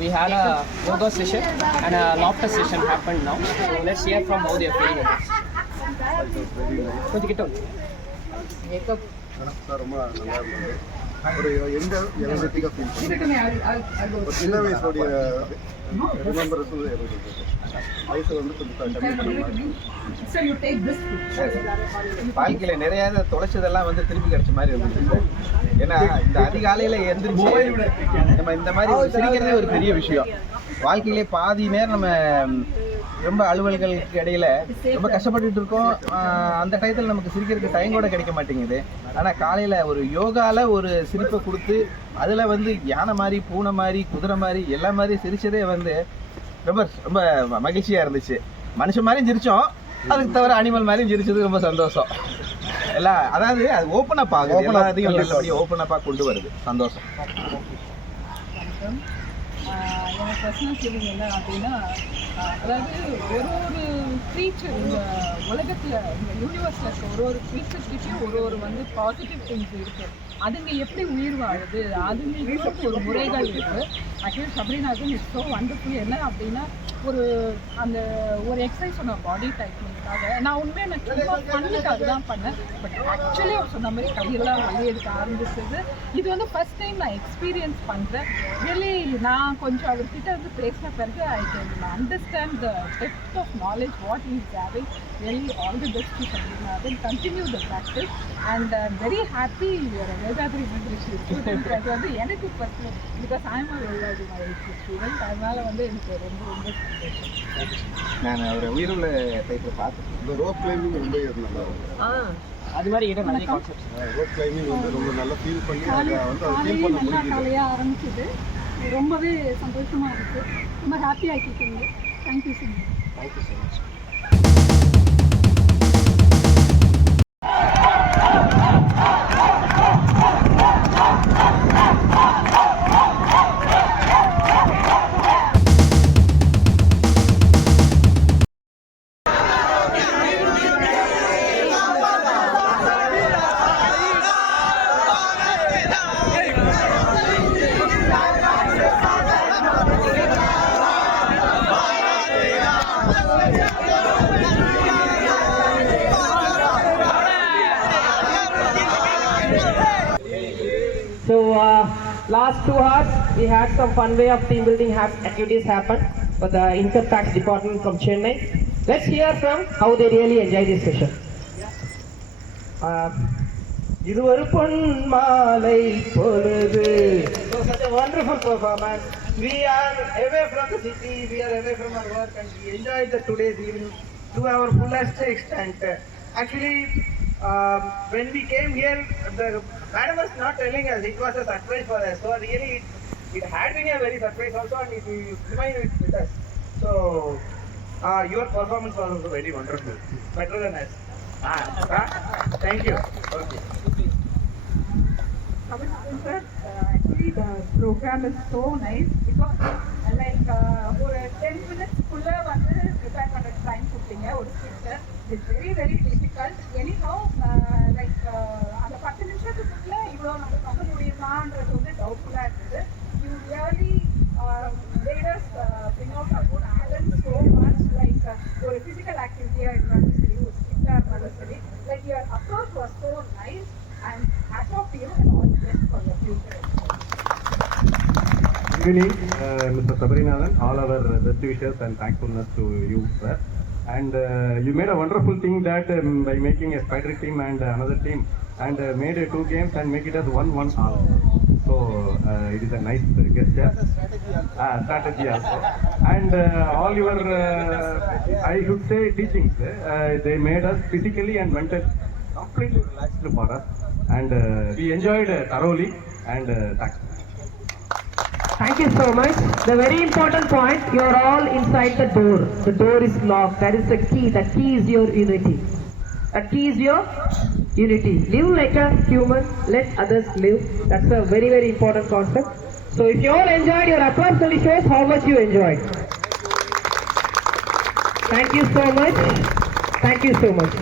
we had a yoga session and a laughter session happened now. So let's hear from how they are feeling it. கொஞ்சம் கிட்ட வந்து makeup sir ரொம்ப நல்லா இருந்தது. ஒரு எந்த எனர்ஜெட்டிக்காக ஃபீல் பண்ணுறேன். ஒரு சின்ன வயசுடைய ரிமெம்பர்ஸ் வயசு வந்து கொஞ்சம் கம்மி பண்ணலாம். வாழ்க்கையில் நிறைய தொலைச்சதெல்லாம் வந்து திருப்பி கிடைச்ச மாதிரி இருந்துச்சு. ஏன்னா இந்த அதிகாலையில் எழுந்திரிச்சு நம்ம இந்த மாதிரி சிரிக்கிறதே ஒரு பெரிய விஷயம். வாழ்க்கையிலே பாதி நேரம் நம்ம ரொம்ப அலுவல்களுக்கு இடையில ரொம்ப கஷ்டப்பட்டுட்டு இருக்கோம். அந்த டயத்தில் நமக்கு சிரிக்கிறதுக்கு டைம் கூட கிடைக்க மாட்டேங்குது. ஆனால் காலையில் ஒரு யோகாவில் ஒரு சிரிப்பை கொடுத்து அதில் வந்து யானை மாதிரி பூனை மாதிரி குதிரை மாதிரி எல்லா மாதிரி சிரிச்சதே வந்து ரொம்ப ரொம்ப மகிழ்ச்சியாக இருந்துச்சு. மனுஷன் மாதிரியும் சிரித்தோம், அதுக்கு தவிர அனிமல் மாதிரியும் சிரிச்சது ரொம்ப சந்தோஷம். எல்லாம் அதாவது அது ஓப்பன் அப் ஆகுது, எல்லாத்தையும் நல்லபடியாக ஓப்பன் அப்பாக கொண்டு வருது. சந்தோஷம். எனக்கு பர்சனல் ஃபீலிங் என்ன அப்படின்னா, அதாவது ஒரு க்ரீச்சர் இந்த உலகத்தில் இந்த யூனிவர்ஸில் இருக்க ஒரு க்ரீச்சர்ஸ்கிட்டையும் ஒரு வந்து பாசிட்டிவ் திங்ஸ் இருக்குது. அதுங்க எப்படி உயிர் வாழுது, அதுங்களுக்கு ஒரு முறைகள் இருக்குது. ஆக்சுவலி சப்ரீனாக்கும் இட்ஸ் ஸோ வண்டர்ஃபுல். என்ன அப்படின்னா அந்த ஒரு எக்ஸசைஸ் சொன்ன பாடி டைப்னிங்காக நான் உண்மையாக நான் சும்மா பண்ணிக்காக தான் பண்ணேன். பட் ஆக்சுவலி அவர் சொன்ன மாதிரி கையெல்லாம் வலி எடுக்க ஆரம்பிச்சது. இது வந்து ஃபர்ஸ்ட் டைம் நான் எக்ஸ்பீரியன்ஸ் பண்ணுறேன். ரியலி நான் கொஞ்சம் அவர்கிட்ட வந்து பேசின பிறகு I can understand the depth of knowledge what is having. Really all the best to Sabrina. Then continue the practice and very happy Vethathri matric student. அது வந்து எனக்கு personal because I am a Vethathri matric student. அதனால வந்து எனக்கு ரொம்ப ரொம்ப நான் ஒரு உயிருள்ள டைப்பில் பார்த்துருக்கேன். இந்த ரோப் கிளைம்பிங் ரொம்ப நல்லா இருக்கும். அது மாதிரி கிட்ட நிறைய கான்செப்ட்ஸ். ரோப் கிளைம்பிங் வந்து ரொம்ப நல்லா ஃபீல் பண்ணி அதை வந்து அதை ஃபீல் பண்ண முடியுது. காலையாக ஆரம்பிச்சது ரொம்பவே சந்தோஷமாக இருக்குது. ரொம்ப ஹாப்பி ஆகிக்கிட்டீங்க. Thank you so much. Thank you so much. So last 2 hours we had some fun way of team building activities happen for the income tax department from Chennai. Let's hear from how they really enjoy this session. இது ஒரு பொன் மாலை பொழுது. So such a wonderful performance. We are away from the city, we are away from our work and we enjoyed the today's evening to our fullest extent. Actually, when we came here, the madam was not telling us, it was a surprise for us. So really, it had been a very surprise also, and it remained with us. So your performance was also very wonderful, better than us. Thank you. Okay. Actually, the program is so nice because like ஒரு 10 minutes குள்ள வந்து prepare பண்ண டைம் கொடுத்தீங்க ஒரு script. It's very very difficult. Anyhow like அந்த 10 நிமிஷத்துக்குள்ள இவ்வளோ நம்ம பண்ண முடியுமான்றது வந்து டவுட்ஃபுல்லாக இருந்தது. You really made us bring out our own talent so much. Like ஒரு physical activity-ஆ இருந்தாலும் சரி, ஒரு ஸ்கிரிப்டாக இருந்தாலும் சரி, like your approach was so nice and hats off to you and all the best for your future. Good evening, Mr. Sabrinathan. All our best wishes and thankfulness to you, sir. And you made a wonderful thing that by making a spider team and another team and made 2 games and make it as 1-1 all. So it is a nice gesture. Strategy also. And all your, I should say, teachings, they made us physically and mentally completely relaxed for us. And we enjoyed thoroughly and thanks. Thank you so much. The very important point, you are all inside the door. The door is locked. That is the key. The key is your unity. The key is your unity. Live like a human. Let others live. That's a very, very important concept. So if you all enjoyed, your applause only shows how much you enjoyed. Thank you so much. Thank you so much.